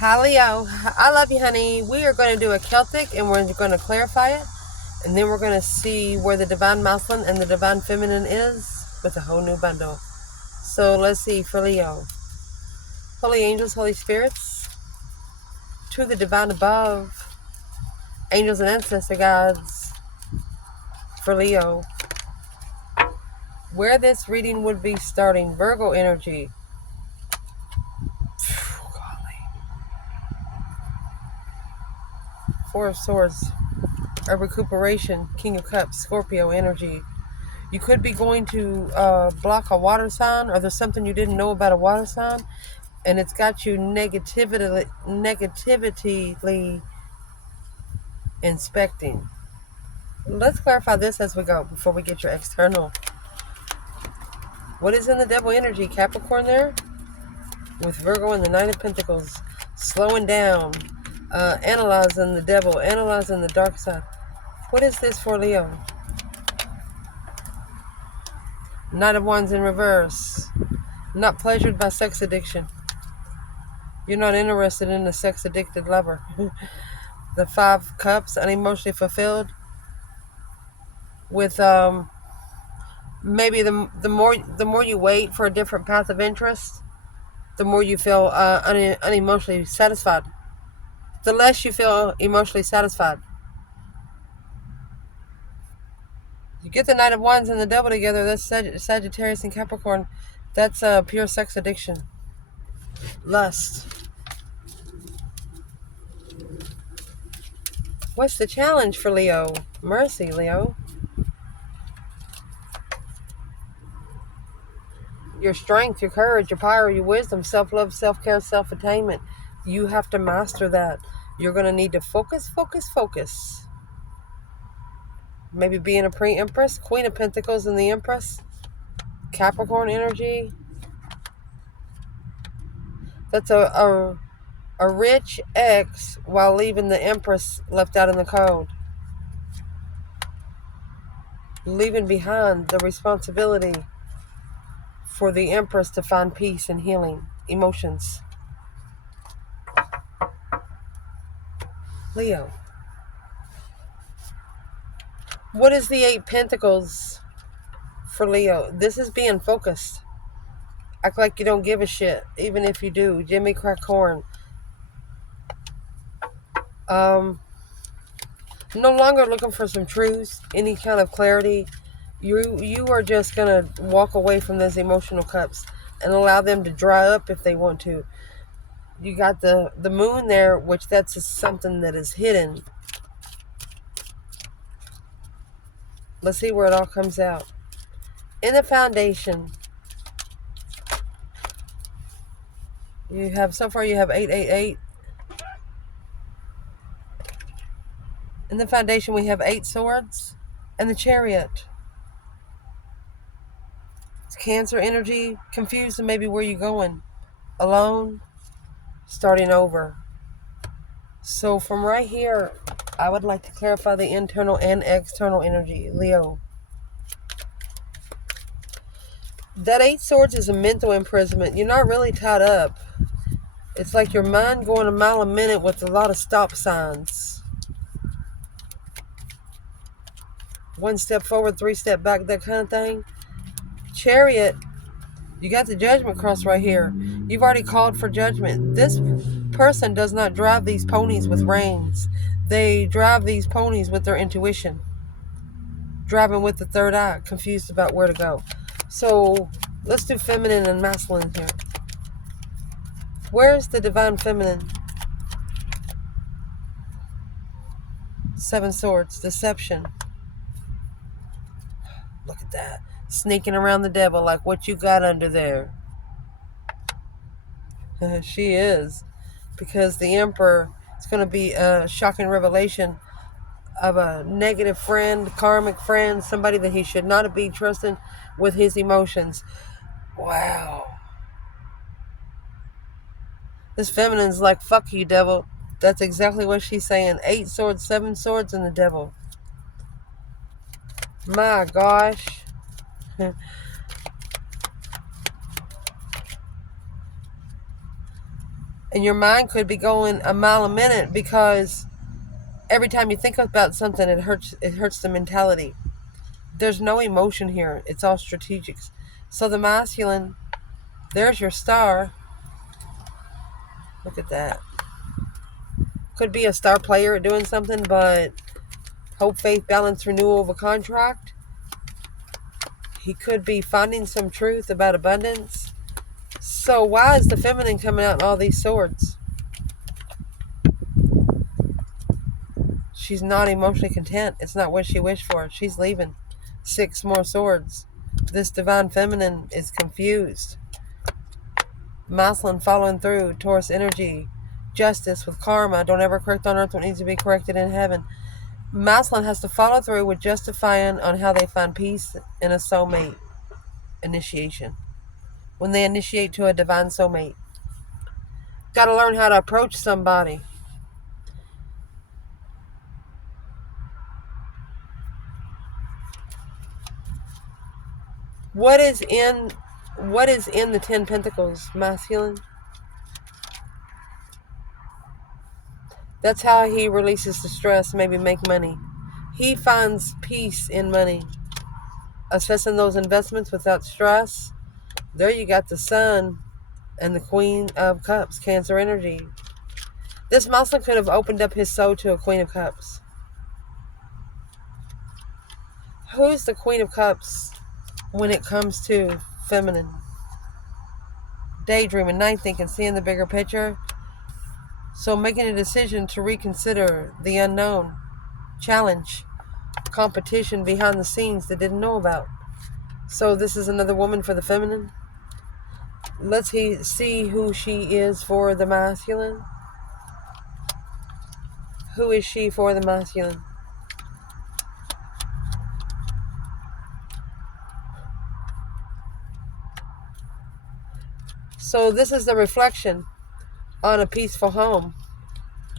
Hi Leo, I love you honey. We are going to do a Celtic and we're going to clarify it, and then we're going to see where the divine masculine and the divine feminine is with a whole new bundle. So let's see for Leo. Holy angels, holy spirits, to the divine above, angels and ancestor gods for Leo. Where this reading would be starting, Virgo energy. Four of Swords, a recuperation, King of Cups, Scorpio energy. You could be going to block a water sign, or there's something you didn't know about a water sign, and it's got you negatively inspecting. Let's clarify this as we go before we get your external. What is in the devil energy? Capricorn there with Virgo and the Nine of Pentacles, slowing down, analyzing the devil, analyzing the dark side. What is this for Leo? Knight of Wands in reverse. Not pleasured by sex addiction. You're not interested in a sex-addicted lover. The Five Cups, unemotionally fulfilled. With maybe the more you wait for a different path of interest, the more you feel unemotionally satisfied. The less you feel emotionally satisfied. You get the Knight of Wands and the Devil together. That's Sagittarius and Capricorn. That's pure sex addiction, lust. What's the challenge for Leo? Mercy, Leo. Your strength, your courage, your power, your wisdom, self-love, self-care, self-attainment. You have to master that. You're going to need to focus. Maybe being a pre-empress, Queen of Pentacles and the Empress. Capricorn energy. That's a rich ex while leaving the Empress left out in the cold. Leaving behind the responsibility for the Empress to find peace and healing emotions. Leo. What is the Eight Pentacles for Leo? This is being focused. Act like you don't give a shit, even if you do. Jimmy crack corn. No longer looking for some truths, any kind of clarity. You are just gonna walk away from those emotional cups and allow them to dry up if they want to. You got the moon there, which that's something that is hidden. Let's see where it all comes out. In the foundation, you have 888. In the foundation, we have 8 swords and the Chariot. It's Cancer energy, confused and maybe where you going. Alone, starting over. So from right here, I would like to clarify the internal and external energy, Leo. That 8 swords is a mental imprisonment. You're not really tied up. It's like your mind going a mile a minute with a lot of stop signs. 1 step forward, 3 step back, that kind of thing. Chariot, you got the Judgment cross right here. You've already called for judgment. This person does not drive these ponies with reins. They drive these ponies with their intuition. Driving with the third eye, confused about where to go. So let's do feminine and masculine here. Where's the divine feminine? 7 swords, deception. Look at that. Sneaking around the devil like what you got under there. She is. Because the Emperor is going to be a shocking revelation of a negative friend, karmic friend, somebody that he should not be trusting with his emotions. Wow. This feminine's like, fuck you, devil. That's exactly what she's saying. 8 swords, 7 swords, and the devil. My gosh. And your mind could be going a mile a minute because every time you think about something, it hurts the mentality. There's no emotion here. It's all strategic. So the masculine, there's your star. Look at that. Could be a star player at doing something, but hope, faith, balance, renewal of a contract. He could be finding some truth about abundance. So why is the feminine coming out in all these swords? She's not emotionally content. It's not what she wished for. She's leaving. 6 more swords. This divine feminine is confused. Masculine following through. Taurus energy. Justice with karma. Don't ever correct on earth what needs to be corrected in heaven. Masculine has to follow through with justifying on how they find peace in a soulmate initiation. When they initiate to a divine soulmate. Got to learn how to approach somebody. What is in the 10 Pentacles, masculine? That's how he releases the stress, maybe make money. He finds peace in money. Assessing those investments without stress. There you got the Sun and the Queen of Cups, Cancer energy. This masculine could have opened up his soul to a Queen of Cups. Who's the Queen of Cups when it comes to feminine? Daydreaming, night thinking, seeing the bigger picture. So making a decision to reconsider the unknown. Challenge. Competition behind the scenes they didn't know about. So this is another woman for the feminine. Let's see who she is for the masculine. Who is she for the masculine? So this is the reflection on a peaceful home.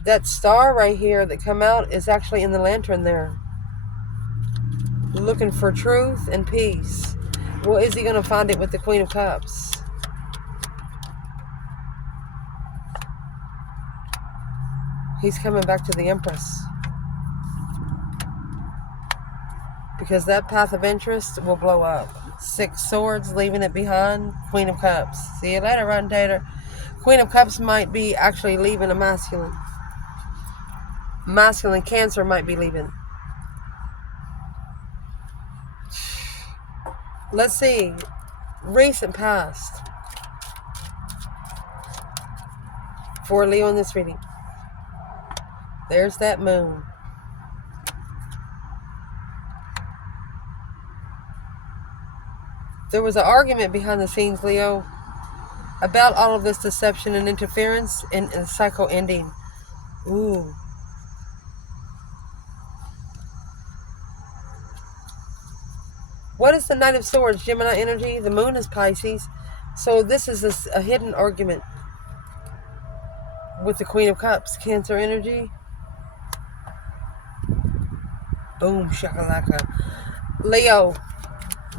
That star right here that come out is actually in the lantern there. Looking for truth and peace. Well, is he going to find it with the Queen of Cups? He's coming back to the Empress. Because that path of interest will blow up. 6 swords, leaving it behind. Queen of Cups. See you later, Rotten Tater. Queen of Cups might be actually leaving a masculine. Masculine Cancer might be leaving. Let's see. Recent past. For Leo in this reading. There's that moon. There was an argument behind the scenes, Leo, about all of this deception and interference and a cycle ending. Ooh. What is the Knight of Swords? Gemini energy. The moon is Pisces. So this is a hidden argument with the Queen of Cups. Cancer energy. Boom, shakalaka. Leo,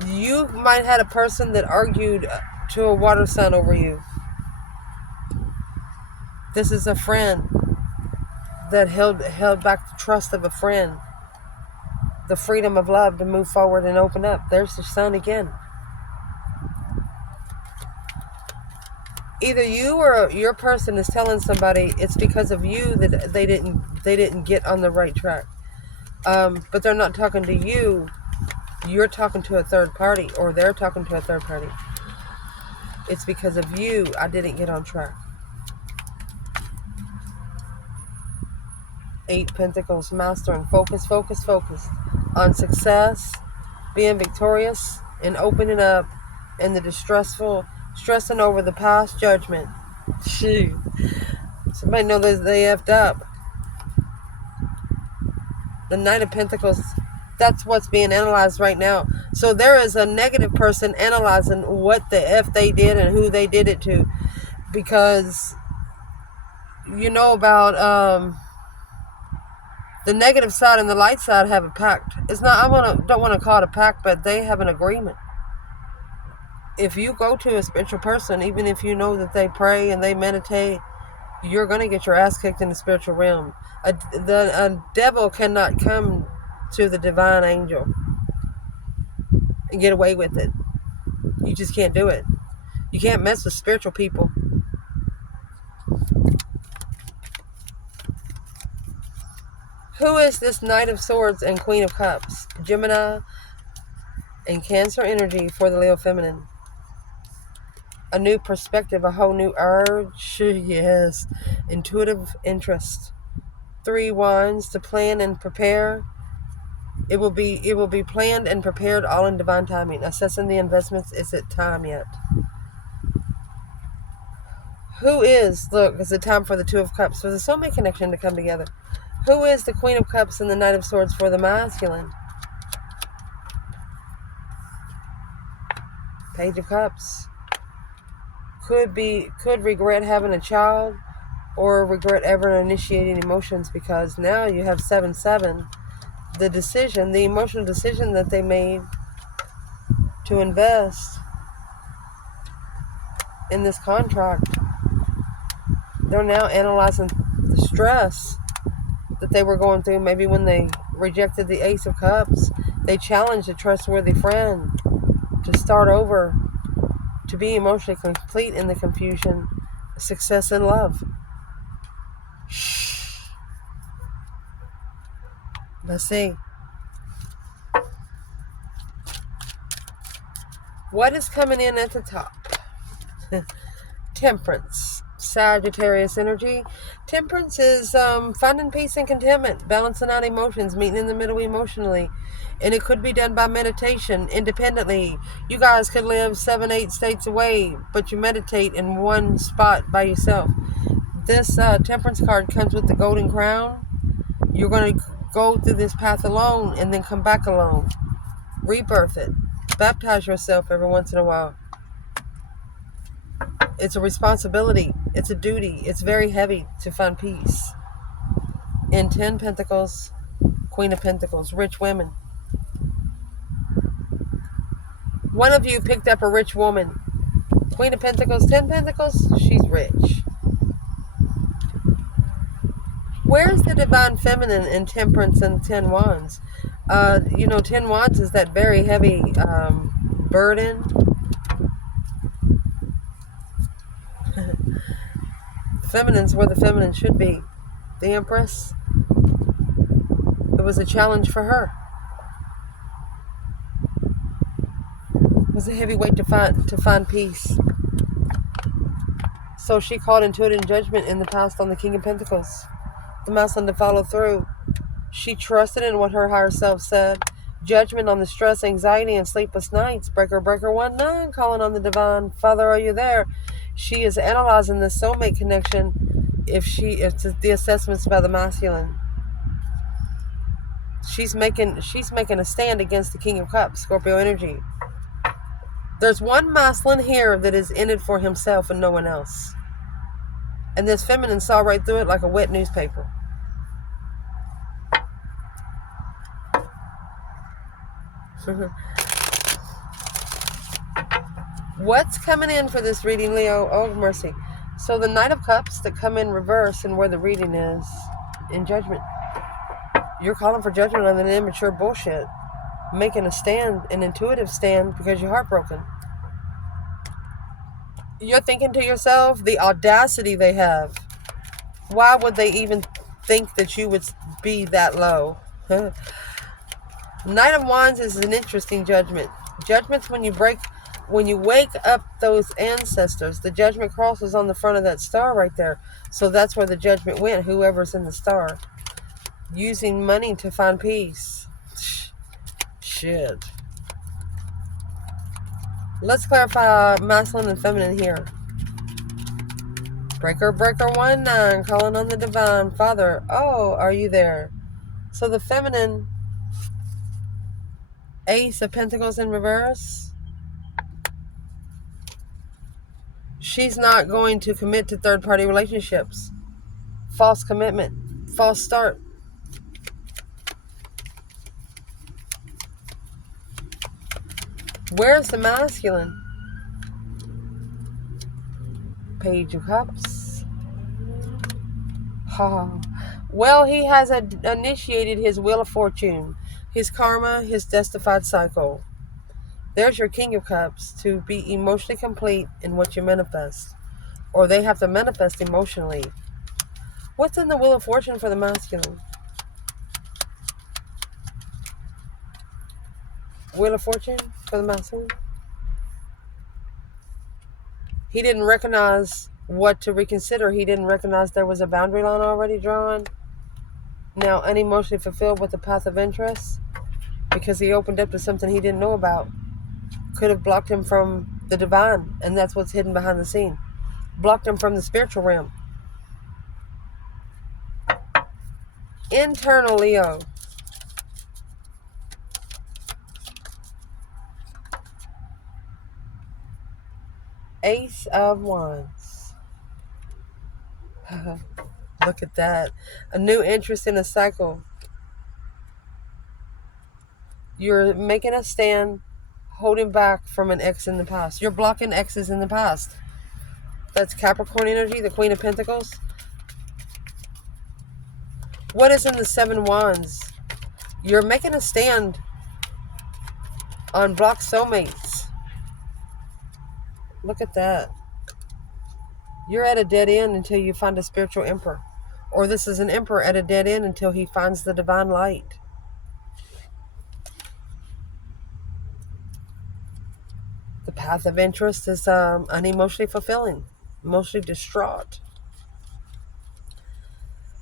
you might have had a person that argued to a water sign over you. This is a friend that held back the trust of a friend. The freedom of love to move forward and open up. There's the Sun again. Either you or your person is telling somebody it's because of you that they didn't get on the right track. But they're not talking to you. You're talking to a third party, or they're talking to a third party. It's because of you I didn't get on track. 8 Pentacles, mastering, focus on success, being victorious, and opening up, and the stressing over the past judgment. Shoot. Somebody know that they effed up. The Knight of Pentacles, that's what's being analyzed right now. So there is a negative person analyzing what the F they did and who they did it to. Because you know about the negative side and the light side have a pact. It's not, don't want to call it a pact, but they have an agreement. If you go to a spiritual person, even if you know that they pray and they meditate, You're going to get your ass kicked in the spiritual realm. A devil cannot come to the divine angel and get away with it. You just can't do it. You can't mess with spiritual people. Who is this Knight of Swords and Queen of Cups? Gemini and Cancer energy for the Leo feminine. A new perspective, a whole new urge. Yes. Intuitive interest. 3 wands, to plan and prepare. It will be planned and prepared, all in divine timing. Assessing the investments. Is it time yet? Who is, look, it's the time for the 2 of Cups, for the soulmate connection to come together. Who is the Queen of Cups and the Knight of Swords for the masculine? Page of Cups. Could regret having a child, or regret ever initiating emotions, because now you have 7-7. The decision, the emotional decision that they made to invest in this contract, they're now analyzing the stress that they were going through. Maybe when they rejected the Ace of Cups, they challenged a trustworthy friend to start over, to be emotionally complete in the confusion, success in love. Let's see. What is coming in at the top? Temperance. Sagittarius energy. Temperance is finding peace and contentment, balancing out emotions, meeting in the middle emotionally. And it could be done by meditation, independently. You guys could live 7-8 states away, but you meditate in one spot by yourself. This temperance card comes with the golden crown. You're going to go through this path alone and then come back alone. Rebirth it. Baptize yourself every once in a while. It's a responsibility. It's a duty. It's very heavy to find peace. In 10 Pentacles, Queen of Pentacles, rich women. One of you picked up a rich woman. Queen of Pentacles, 10 Pentacles, she's rich. Where's the divine feminine in Temperance and 10 Wands? 10 Wands is that very heavy burden. Feminine's where the feminine should be. The Empress. It was a challenge for her. It was a heavy weight to find peace. So she called into it in judgment in the past on the King of Pentacles. The masculine to follow through. She trusted in what her higher self said. Judgment on the stress, anxiety, and sleepless nights. Breaker 19, calling on the divine. Father, are you there? She is analyzing the soulmate connection. If the assessments by the masculine. She's making a stand against the King of Cups, Scorpio energy. There's one masculine here that is in it for himself and no one else. And this feminine saw right through it like a wet newspaper. What's coming in for this reading, Leo? Oh, mercy. So the Knight of Cups that come in reverse and where the reading is in judgment. You're calling for judgment on an immature bullshit. Making a stand, an intuitive stand, because you're heartbroken. You're thinking to yourself, the audacity they have. Why would they even think that you would be that low? Knight of Wands is an interesting judgment. Judgment's when you wake up those ancestors. The judgment cross is on the front of that star right there. So that's where the judgment went, whoever's in the star. Using money to find peace. Shit. Let's clarify masculine and feminine here. Breaker 19, calling on the divine. Father, oh, are you there? So the feminine, Ace of Pentacles in reverse. She's not going to commit to third-party relationships. False commitment. False start. Where's the masculine? Page of Cups. Well, he has initiated his wheel of fortune, his karma, his destified cycle. There's your King of Cups to be emotionally complete in what you manifest. Or they have to manifest emotionally. What's in the wheel of fortune for the masculine? Wheel of fortune for the masculine? He didn't recognize what to reconsider. He didn't recognize there was a boundary line already drawn. Now unemotionally fulfilled with the path of interest because he opened up to something he didn't know about. Could have blocked him from the divine, and that's what's hidden behind the scene. Blocked him from the spiritual realm. Internal Leo. Ace of Wands. Look at that. A new interest in a cycle. You're making a stand, holding back from an ex in the past. You're blocking exes in the past. That's Capricorn energy, the Queen of Pentacles. What is in the Seven Wands? You're making a stand on blocked soulmates. Look at that. You're at a dead end until you find a spiritual emperor. Or this is an emperor at a dead end until he finds the divine light. The path of interest is unemotionally fulfilling, emotionally distraught.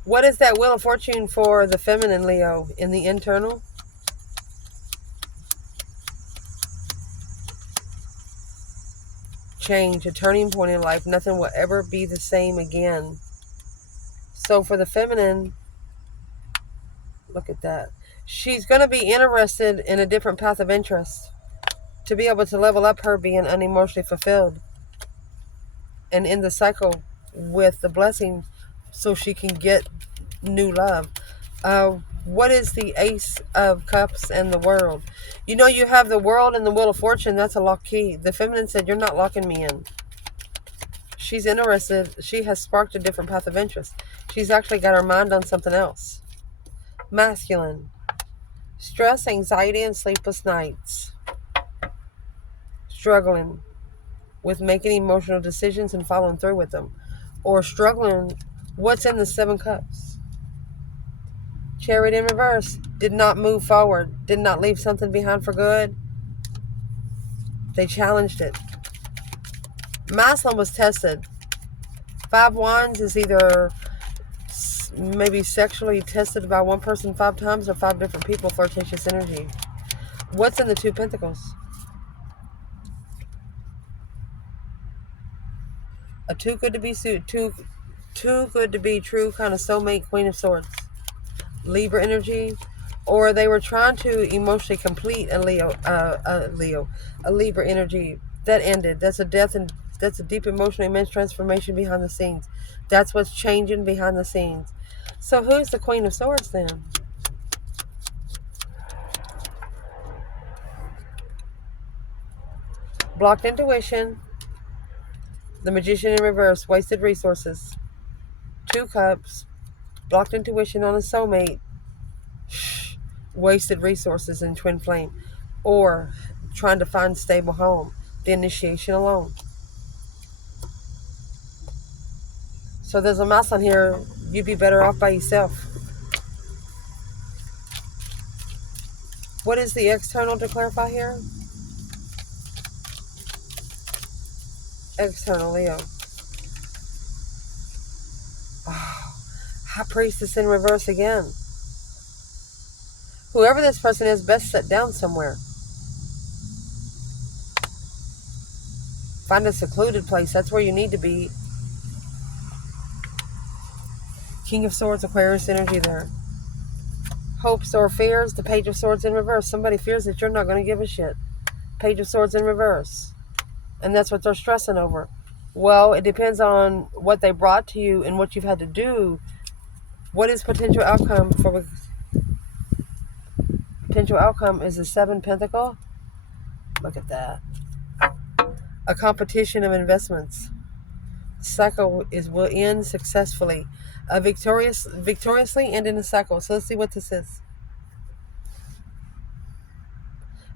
What is that wheel of fortune for the feminine Leo in the internal? Change, a turning point in life. Nothing will ever be the same again. So for the feminine, look at that. She's going to be interested in a different path of interest to be able to level up her being unemotionally fulfilled and in the cycle with the blessing so she can get new love. What is the Ace of Cups and the World? You know, you have the World and the Wheel of Fortune. That's a lock key. The feminine said, you're not locking me in. She's interested. She has sparked a different path of interest. She's actually got her mind on something else. Masculine. Stress, anxiety, and sleepless nights. Struggling with making emotional decisions and following through with them. Or struggling. What's in the Seven Cups? Chariot in reverse. Did not move forward. Did not leave something behind for good. They challenged it. Masculine was tested. Five Wands is either maybe sexually tested by one person 5 times or 5 different people, flirtatious energy. What's in the Two Pentacles? A too good to be too good to be true kind of soulmate, Queen of Swords. Libra energy, or they were trying to emotionally complete a Libra energy that ended. That's a death, and that's a deep emotional immense transformation behind the scenes. That's what's changing behind the scenes. So who's the Queen of Swords then? Blocked intuition, the Magician in reverse, wasted resources, 2 cups, blocked intuition on a soulmate, wasted resources in twin flame, or trying to find stable home, the initiation alone. So there's a mouse on here, you'd be better off by yourself. What is the external to clarify here? External Leo. Oh, High Priestess in reverse again. Whoever this person is, best sit down somewhere. Find a secluded place. That's where you need to be. King of Swords, Aquarius energy there. Hopes or fears, the Page of Swords in reverse. Somebody fears that you're not going to give a shit. Page of Swords in reverse. And that's what they're stressing over. Well, it depends on what they brought to you and what you've had to do. What is potential outcome for... Potential outcome is the 7 Pentacle. Look at that. A competition of investments. Cycle will end successfully. Victoriously end in a cycle. So let's see what this is.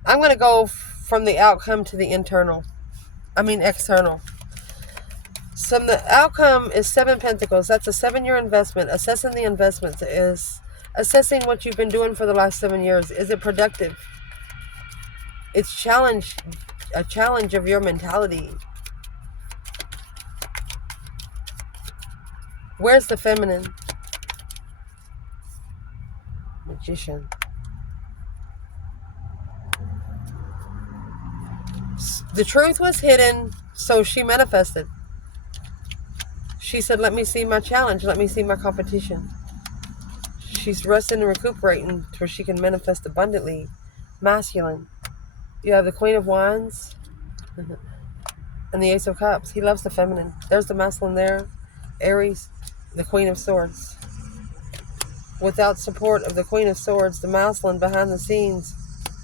I'm going to go from the outcome to the external. So the outcome is 7 Pentacles. That's a 7-year investment. Assessing the investments is assessing what you've been doing for the last 7 years. Is it productive? It's a challenge of your mentality. Where's the feminine? Magician. The truth was hidden, so she manifested. She said, let me see my challenge. Let me see my competition. She's resting and recuperating where she can manifest abundantly. Masculine. You have the Queen of Wands and the Ace of Cups. He loves the feminine. There's the masculine there. Aries, the Queen of Swords. Without support of the Queen of Swords, the masculine behind the scenes,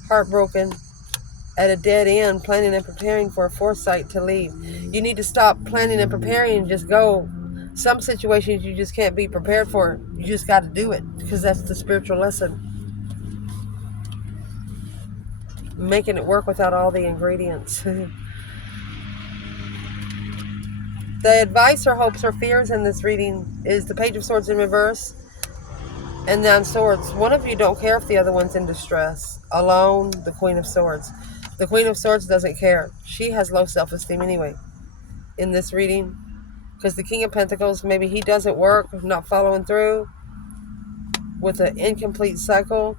heartbroken, at a dead end, planning and preparing for a foresight to leave. You need to stop planning and preparing and just go. Some situations you just can't be prepared for. You just got to do it because that's the spiritual lesson. Making it work without all the ingredients. The advice or hopes or fears in this reading is the Page of Swords in reverse and 9 Swords. One of you don't care if the other one's in distress. Alone, the Queen of Swords. The Queen of Swords doesn't care. She has low self-esteem anyway in this reading. Because the King of Pentacles, maybe he doesn't work, not following through with an incomplete cycle,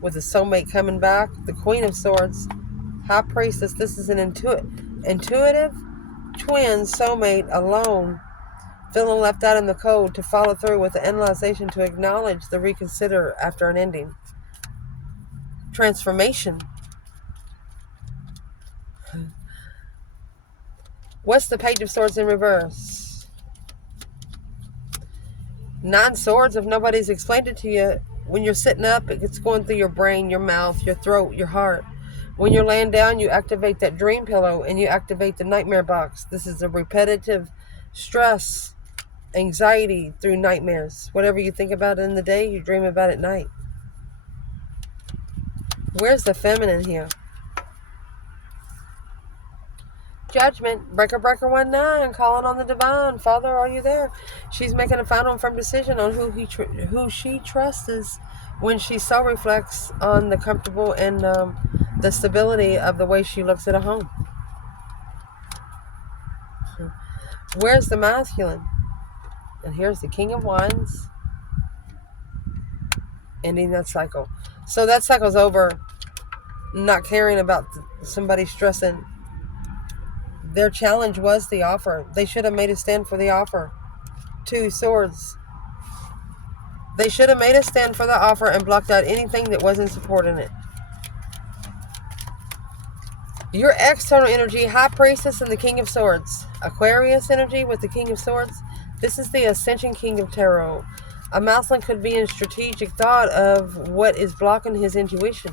with a soulmate coming back. The Queen of Swords, High Priestess, this is an intuitive twin soulmate alone, feeling left out in the cold, to follow through with the analyzation, to acknowledge the reconsider after an ending. Transformation. What's the Page of Swords in reverse? 9 Swords, if nobody's explained it to you, when you're sitting up, it's going through your brain, your mouth, your throat, your heart. When you're laying down, you activate that dream pillow and you activate the nightmare box. This is a repetitive stress, anxiety through nightmares. Whatever you think about in the day, you dream about at night. Where's the feminine here? Judgment. Breaker 19, calling on the divine. Father, are you there? She's making a final and firm decision on who she trusts when she so reflects on the comfortable and the stability of the way she looks at a home. Where's the masculine? And here's the King of Wands, ending that cycle. So that cycle's over. Not caring about somebody stressing. Their challenge was the offer. They should have made a stand for the offer. 2 Swords. They should have made a stand for the offer and blocked out anything that wasn't supporting it. Your external energy, High Priestess and the King of Swords. Aquarius energy with the King of Swords. This is the Ascension King of Tarot. A masculine could be in strategic thought of what is blocking his intuition,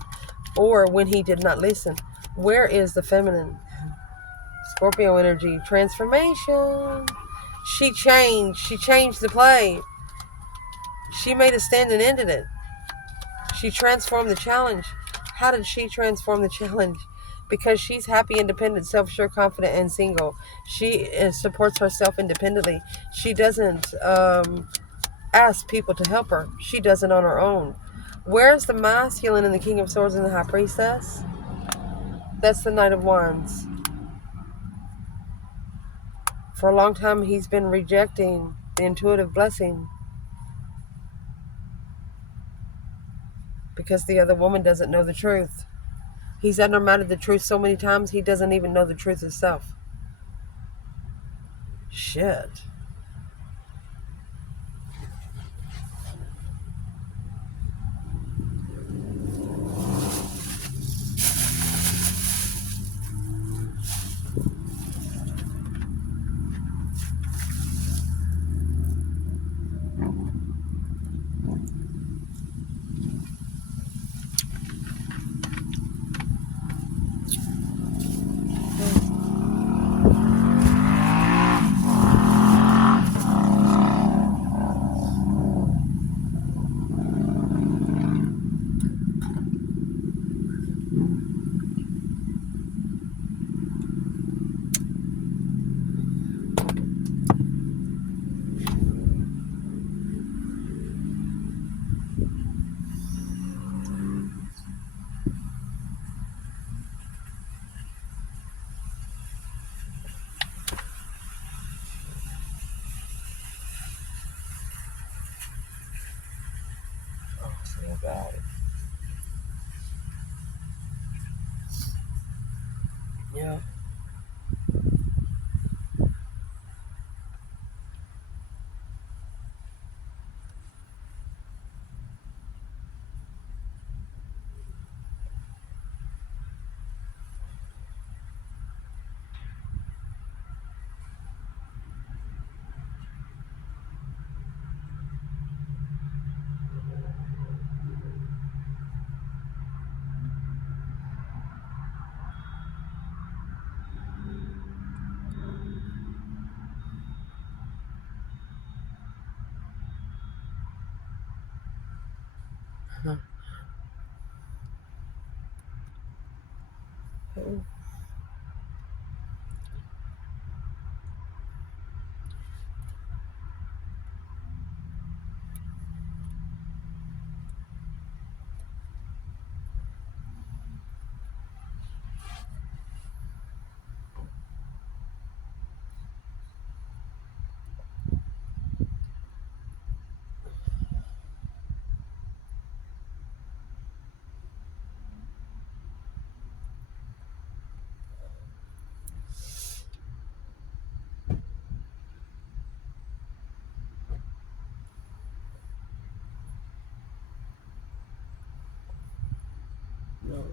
or when he did not listen. Where is the feminine? Scorpio energy, transformation. She changed the play. She made a stand and ended it. She transformed the challenge. How did she transform the challenge? Because she's happy, independent, self-sure, confident, and single. She supports herself independently. She doesn't ask people to help her. She does it on her own. Where's the masculine in the King of Swords and the High Priestess? That's the Knight of Wands. For a long time, he's been rejecting the intuitive blessing because the other woman doesn't know the truth. He's undermined the truth so many times, he doesn't even know the truth himself. Shit. about it. Yeah. No.